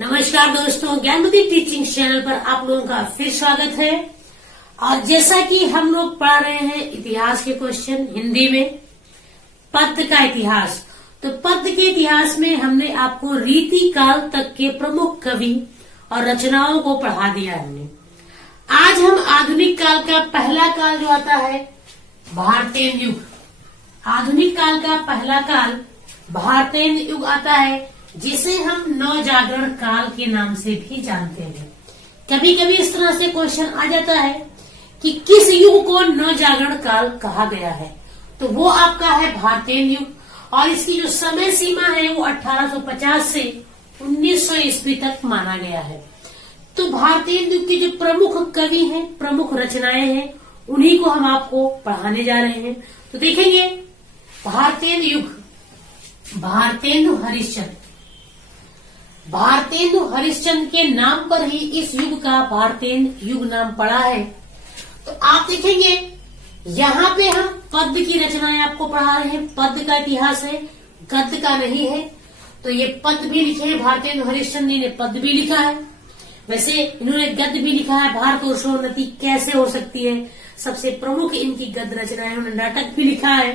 नमस्कार दोस्तों, Gyanmati teaching channel पर आप लोगों का फिर स्वागत है। और जैसा कि हम लोग पढ़ रहे हैं इतिहास के क्वेश्चन हिंदी में, पद्य का इतिहास। तो पद्य के इतिहास में हमने आपको रीति काल तक के प्रमुख कवि और रचनाओं को पढ़ा दिया हमने। आज हम आधुनिक काल का पहला काल जो आता है भारतेंद्र युग। आधुनिक काल का पहला काल भारतेंद्र युग आता है, जिसे हम नवजागरण काल के नाम से भी जानते हैं। कभी कभी इस तरह से क्वेश्चन आ जाता है कि किस युग को नवजागरण काल कहा गया है, तो वो आपका है भारतेंद्र युग। और इसकी जो समय सीमा है वो 1850 से 1900 ईस्वी तक माना गया है। तो भारतेंद्र युग के जो प्रमुख कवि हैं, प्रमुख रचनाएं हैं, उन्हीं को हम आपको पढ़ाने जा रहे हैं। तो देखेंगे भारतेंद्र युग, भारतेंदु हरिश्चंद्र। भारतेंदु हरिश्चंद्र के नाम पर ही इस युग का भारतेंद्र युग नाम पड़ा है। तो आप देखेंगे यहाँ पे हम पद्य की रचनाएं आपको पढ़ा रहे हैं। पद्य का इतिहास है, गद्य का नहीं है। तो ये पद्य भी लिखे हैं, भारतेंदु हरिश्चंद्र जी ने पद्य भी लिखा है। वैसे इन्होंने गद्य भी लिखा है, भारतवर्षोन्नति कैसे हो सकती है, सबसे प्रमुख इनकी गद्य रचना है। उन्होंने नाटक भी लिखा है,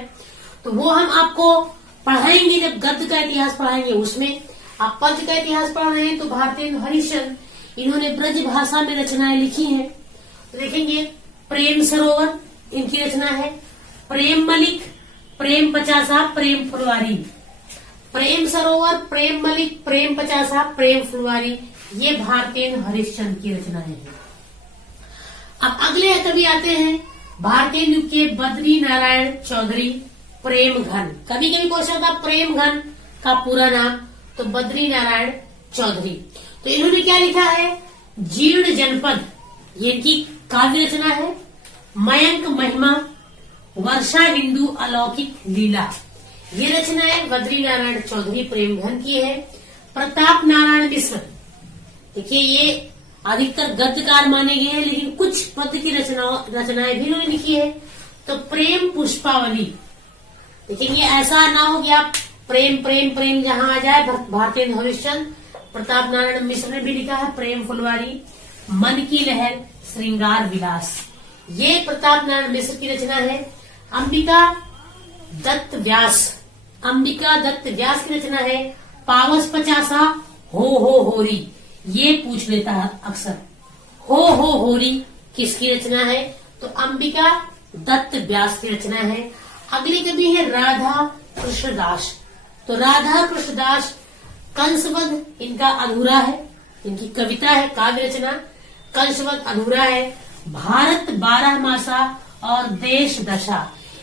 तो वो हम आपको पढ़ाएंगे जब गद्य का इतिहास पढ़ाएंगे। उसमें आप पद्य का इतिहास पढ़ रहे हैं तो भारतेंदु हरिश्चंद्र इन्होंने ब्रज भाषा में रचनाएं लिखी हैं। तो देखेंगे प्रेम सरोवर इनकी रचना है, प्रेम मलिक, प्रेम पचासा, प्रेम फुलवारी। प्रेम सरोवर, प्रेम मलिक, प्रेम पचासा, प्रेम फुलवारी, ये भारतेंदु हरिश्चंद्र की रचनाएं हैं। अब अगले कवि आते हैं भारतेंदु के बद्री नारायण चौधरी प्रेम घन। कभी कभी क्वेश्चन था प्रेम घन का पूरा नाम, तो बद्री नारायण चौधरी। तो इन्होंने क्या लिखा है, जीर्ण जनपद, ये इनकी काव्य रचना है। मयंक महिमा, वर्षा बिंदु अलौकिक लीला, ये रचना है बद्री नारायण चौधरी प्रेम घन की है। प्रताप नारायण मिश्र, देखिए ये अधिकतर गद्यकार माने गए हैं, लेकिन कुछ पद्य की रचनाएं भी इन्होंने लिखी है। तो प्रेम पुष्पावली, लेकिन ये ऐसा ना हो कि आप प्रेम प्रेम प्रेम जहां आ जाए। भारतेंदु हरिश्चंद्र, प्रताप नारायण मिश्र ने भी लिखा है प्रेम फुलवारी, मन की लहर, श्रृंगार विलास, ये प्रताप नारायण मिश्र की रचना है। अंबिका दत्त व्यास, अंबिका दत्त व्यास की रचना है पावस पचासा हो होरी, ये पूछ लेता है अक्सर, हो होरी किसकी रचना है, तो अंबिका दत्त व्यास की रचना है। अगली कवि है राधा कृष्णदास। तो राधा कृष्णदास कंसवध इनका अधूरा है, इनकी कविता है, काव्य रचना कंसवध अधूरा है। भारत 12 मासा और देश दशा,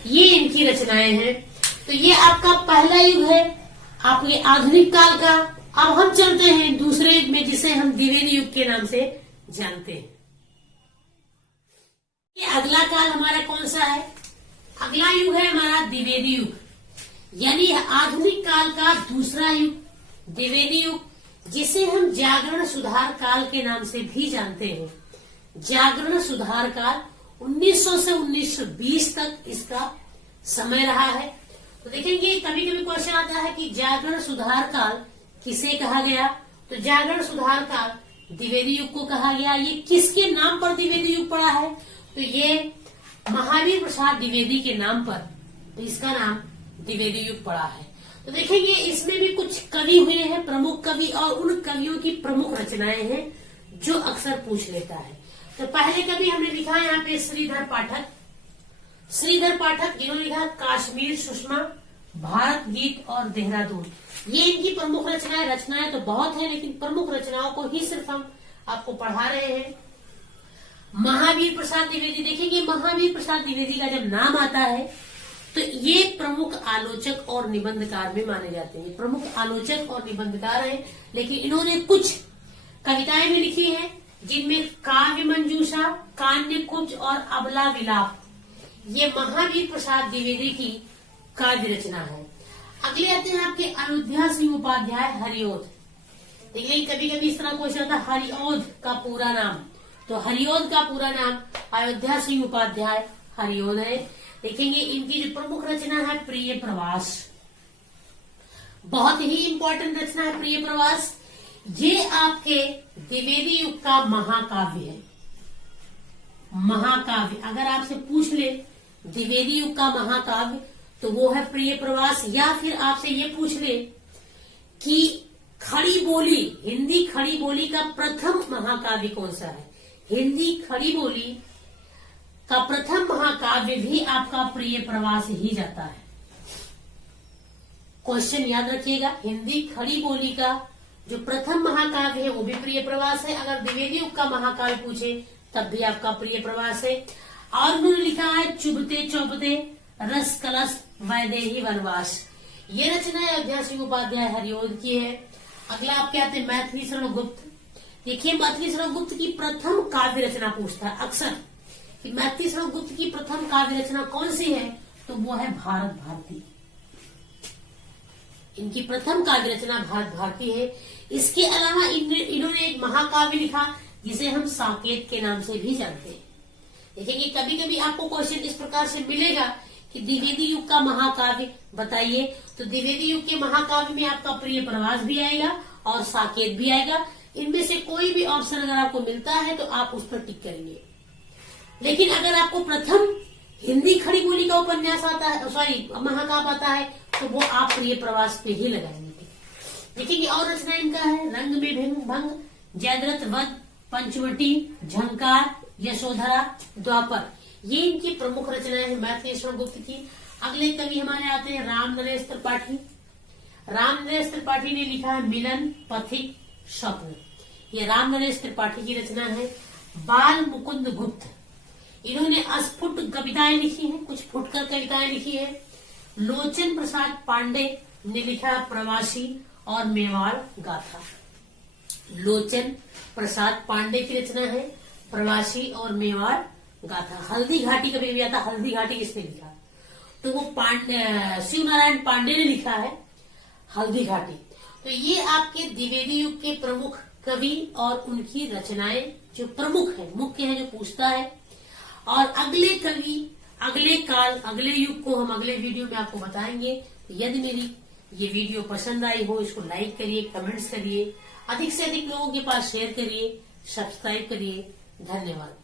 ये इनकी रचनाएं हैं। तो ये आपका पहला युग है आपके आधुनिक काल का। अब हम चलते हैं दूसरे युग में, जिसे हम द्विवेदी युग के नाम से जानते हैं। ये अगला काल हमारा कौन सा है, अगला युग है हमारा द्विवेदी युग, यानी आधुनिक काल का दूसरा युग द्विवेदी युग, जिसे हम जागरण सुधार काल के नाम से भी जानते हैं। जागरण सुधार काल 1900 से 1920 तक इसका समय रहा है। तो देखेंगे कभी कभी क्वेश्चन आता है कि जागरण सुधार काल किसे कहा गया, तो जागरण सुधार काल द्विवेदी युग को कहा गया। ये किसके नाम पर द्विवेदी युग पड़ा है, तो ये महावीर प्रसाद द्विवेदी के नाम पर, तो इसका नाम द्विवेदी युग पड़ा है। तो देखेंगे इसमें भी कुछ कवि हुए हैं, प्रमुख कवि, और उन कवियों की प्रमुख रचनाएं हैं जो अक्सर पूछ लेता है। तो पहले कवि हमने लिखा है यहाँ पे श्रीधर पाठक। श्रीधर पाठक इन्होंने लिखा काश्मीर सुषमा, भारत गीत और देहरादून, ये इनकी प्रमुख रचनाएं। रचनाएं तो बहुत है, लेकिन प्रमुख रचनाओं को ही सिर्फ हम आपको पढ़ा रहे हैं। महावीर प्रसाद द्विवेदी, देखेंगे महावीर प्रसाद द्विवेदी का जब नाम आता है तो ये प्रमुख आलोचक और निबंधकार में माने जाते हैं। प्रमुख आलोचक और निबंधकार हैं, लेकिन इन्होंने कुछ कविताएं भी लिखी हैं, जिनमें काव्य मंजूषा, कान्य कुब्ज और अबला विलाप, ये महावीर प्रसाद द्विवेदी की काव्य रचना है। अगले आते हैं आपके अयोध्या सिंह उपाध्याय हरिओध। देखिए कभी कभी इस तरह क्वेश्चन आता है हरिओध का पूरा नाम, तो हरिओध का पूरा नाम अयोध्या सिंह उपाध्याय हरिओध है। देखेंगे इनकी जो प्रमुख रचना है प्रिय प्रवास, बहुत ही इंपॉर्टेंट रचना है प्रिय प्रवास। ये आपके द्विवेदी युग का महाकाव्य है। महाकाव्य अगर आपसे पूछ ले द्विवेदी युग का महाकाव्य तो वो है प्रिय प्रवास, या फिर आपसे ये पूछ ले कि खड़ी बोली, हिंदी खड़ी बोली का प्रथम महाकाव्य कौन सा है, हिंदी खड़ी बोली का प्रथम महाकाव्य भी आपका प्रिय प्रवास ही जाता है। क्वेश्चन याद रखिएगा, हिंदी खड़ी बोली का जो प्रथम महाकाव्य है वो भी प्रिय प्रवास है। अगर द्विवेदी युग का महाकाव्य पूछे तब भी आपका प्रिय प्रवास है। और उन्होंने लिखा है चुभते चौबते रस कलश वैदेही वनवास। ये रचना है अयोध्या सिंह उपाध्याय हरिओद की है। अगला आपके आते हैं मैथिली शरण गुप्त। देखिए मैथिली शरण गुप्त की प्रथम काव्य रचना पूछता है अक्सर कि मैथिली शरण गुप्त की प्रथम काव्य रचना कौन सी है, तो वो है भारत भारती। इनकी प्रथम काव्य रचना भारत भारती है। इसके अलावा इन्होंने एक महाकाव्य लिखा जिसे हम साकेत के नाम से भी जानते हैं। देखेंगे कभी कभी आपको क्वेश्चन इस प्रकार से मिलेगा कि द्विवेदी युग का महाकाव्य बताइए, तो द्विवेदी युग के महाकाव्य में आपका प्रिय प्रवास भी आएगा और साकेत भी आएगा। इनमें से कोई भी ऑप्शन अगर आपको मिलता है तो आप उस पर टिक करेंगे। लेकिन अगर आपको प्रथम हिंदी खड़ी बोली का उपन्यास आता है, सॉरी महाकाव्य आता है, तो वो आप प्रिय प्रवास पे ही लगाएंगे। देखिए और रचना इनका है रंग में भंग, जयद्रथ वध, पंचवटी, झंकार, यशोधरा, द्वापर। ये इनकी प्रमुख रचनाएं हैं मैथिली शरण गुप्त की। अगले कवि हमारे आते हैं राम नरेश त्रिपाठी। राम नरेश त्रिपाठी ने लिखा है मिलन, पथिक, स्वप्न। ये राम नरेश त्रिपाठी की रचना है। बाल मुकुंद गुप्त, इन्होंने अस्फुट कविताएं लिखी हैं, कुछ फुटकर कविताएं लिखी है। लोचन प्रसाद पांडे ने लिखा प्रवासी और मेवाड़ गाथा। लोचन प्रसाद पांडे की रचना है प्रवासी और मेवाड़ गाथा। हल्दी घाटी कभी भी आता, हल्दी घाटी किसने लिखा, तो वो शिव नारायण पांडे ने लिखा है हल्दी घाटी। तो ये आपके द्विवेदी युग के प्रमुख कवि और उनकी रचनाएं जो प्रमुख है, मुख्य है, जो पूछता है। और अगले कवि, अगले काल, अगले युग को हम अगले वीडियो में आपको बताएंगे। तो यदि मेरी ये वीडियो पसंद आई हो, इसको लाइक करिए, कमेंट्स करिए, अधिक से अधिक लोगों के पास शेयर करिए, सब्सक्राइब करिए। धन्यवाद।